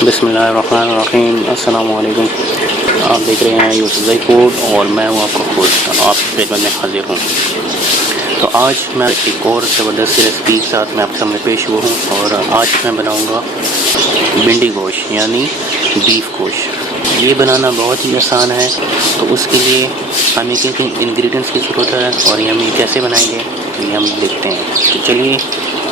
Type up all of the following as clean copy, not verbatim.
बिस्मिल्लाहिर्रहमानिर्रहीम। अस्सलाम वालेकुम। आप देख रहे हैं यूसुफज़ाई फूड और मैं हूं आपका होस्ट, आपकी खिदमत में हाजिर हूं। तो आज मैं एक और ज़बरदस्त रेसिपी के साथ मैं आपके सामने पेश हुआ हूं और आज मैं बनाऊंगा भिंडी गोश्त यानी बीफ गोश्त। ये बनाना बहुत ही आसान है। तो उसके लिए हमें किन किन इंग्रेडिएंट्स की ज़रूरत है और ये हम ये कैसे बनाएंगे ये हम देखते हैं। तो चलिए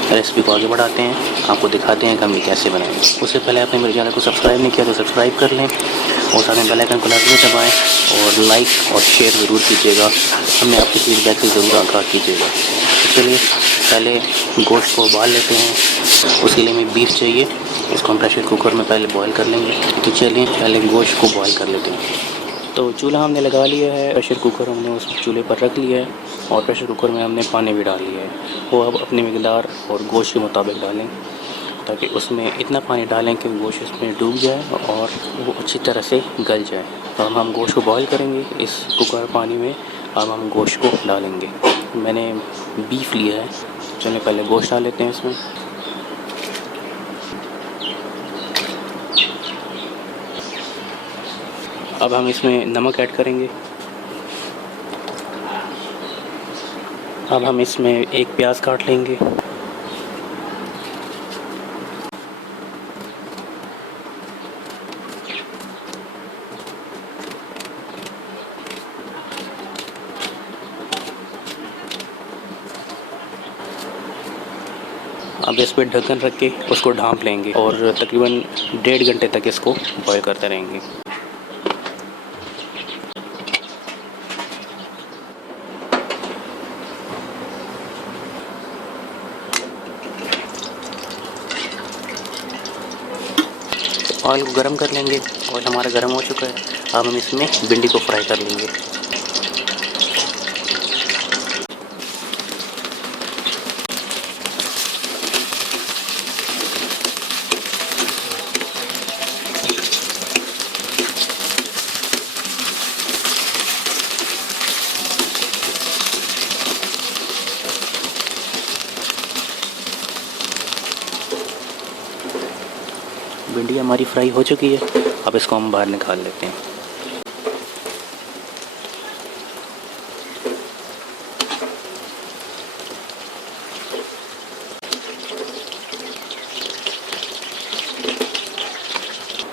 रेसिपी को आगे बढ़ाते हैं, आपको दिखाते हैं कि हम ये कैसे बनाएंगे। उससे पहले आपने मेरे चैनल को सब्सक्राइब नहीं किया तो सब्सक्राइब कर लें और साथ में बेल आइकन को लाजमी दबाएं और लाइक और शेयर ज़रूर कीजिएगा। हमें आपके फीडबैक से ज़रूर आगाह कीजिएगा। तो चलिए पहले गोश्त को उबाल लेते हैं। उसके लिए हमें बीफ चाहिए, इसको हम प्रेशर कुकर में पहले बॉयल कर लेंगे। तो चलिए पहले गोश्त को बॉयल कर लेते हैं। तो चूल्हा हमने लगा लिया है, प्रेशर कुकर हमने उस चूल्हे पर रख लिया है और प्रेशर कुकर में हमने पानी भी डाल लिया है। वो अब अपनी मकदार और गोश्त के मुताबिक डालें, ताकि उसमें इतना पानी डालें कि गोश्त उसमें डूब जाए और वो अच्छी तरह से गल जाए। तो हम गोश्त को बॉयल करेंगे इस कुकर पानी में। अब हम गोश्त को डालेंगे। मैंने बीफ लिया है, चलिए पहले गोश्त डाल लेते हैं इसमें। अब हम इसमें नमक ऐड करेंगे। अब हम इसमें एक प्याज काट लेंगे। अब इस पर ढक्कन रख के उसको ढाँप लेंगे और तकरीबन 1.5 घंटे तक इसको बॉयल करते रहेंगे। ऑयल को गर्म कर लेंगे। ऑयल हमारा गर्म हो चुका है। अब हम इसमें भिंडी को फ्राई कर लेंगे। भिंडी हमारी फ्राई हो चुकी है। अब इसको हम बाहर निकाल लेते हैं।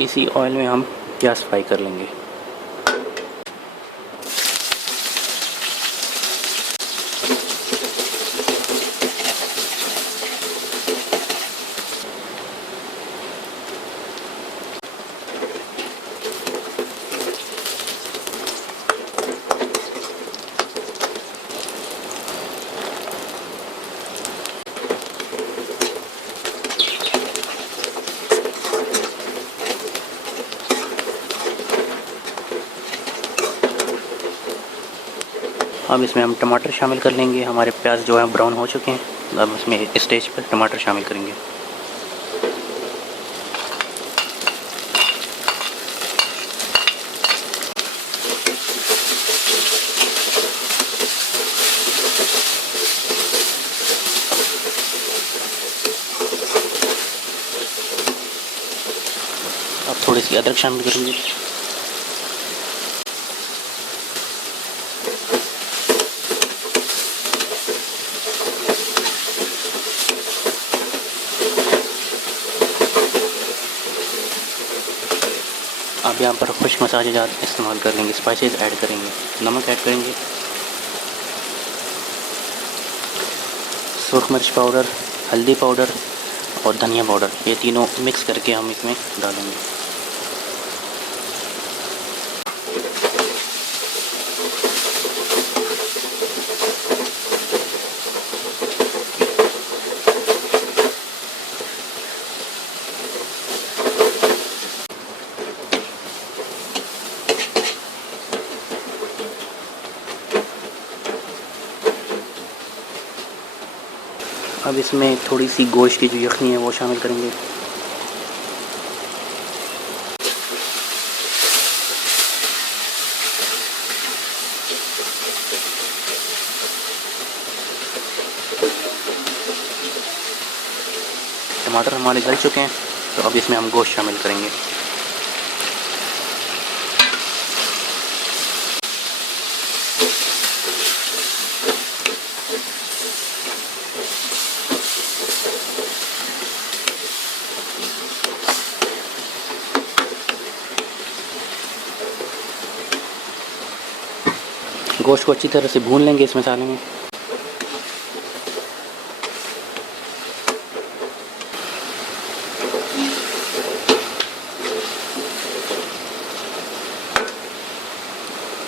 इसी ऑयल में हम प्याज फ्राई कर लेंगे। अब इसमें हम टमाटर शामिल कर लेंगे। हमारे प्याज जो है ब्राउन हो चुके हैं। अब इसमें इस स्टेज पर टमाटर शामिल करेंगे। अब थोड़ी सी अदरक शामिल करेंगे। अब यहाँ पर खुश्क मसाले जात इस्तेमाल कर लेंगे, स्पाइसेस ऐड करेंगे, नमक ऐड करेंगे, सुरख मिर्च पाउडर, हल्दी पाउडर और धनिया पाउडर, ये तीनों मिक्स करके हम इसमें डालेंगे। अब इसमें थोड़ी सी गोश्त की जो यखनी है वो शामिल करेंगे। टमाटर हमारे गल चुके हैं। तो अब इसमें हम गोश्त शामिल करेंगे। गोश्त को अच्छी तरह से भून लेंगे इस मसाले में।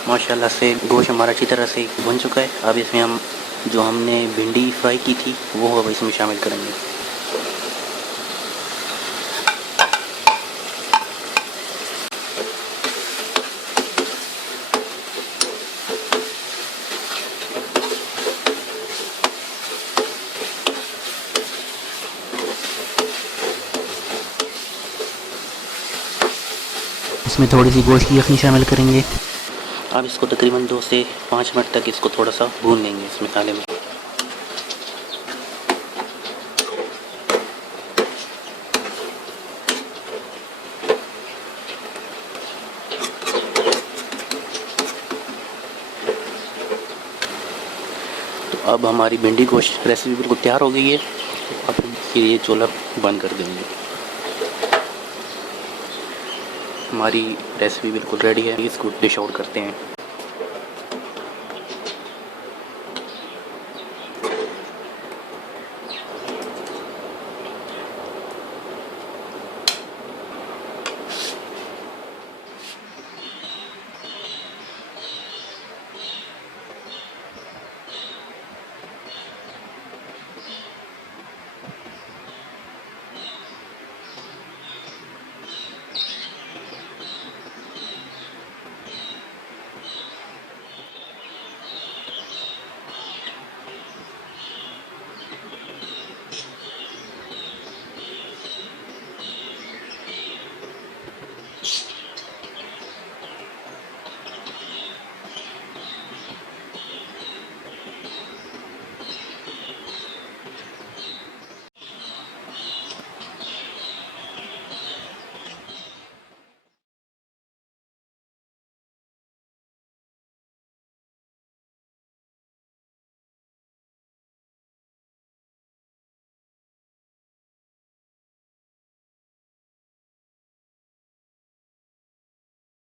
माशाल्लाह से गोश्त हमारा अच्छी तरह से भुन चुका है। अब इसमें हम जो हमने भिंडी फ्राई की थी वो अब इसमें शामिल करेंगे। इसमें थोड़ी सी गोश्त की यखनी शामिल करेंगे। अब इसको तकरीबन 2 से 5 मिनट तक इसको थोड़ा सा भून लेंगे इस मसाले में। तो अब हमारी भिंडी गोश्त रेसिपी बिल्कुल तैयार हो गई है। अब फिर ये चूल्हा बंद कर देंगे। हमारी रेसिपी बिल्कुल रेडी है। इसको डिश आउट करते हैं।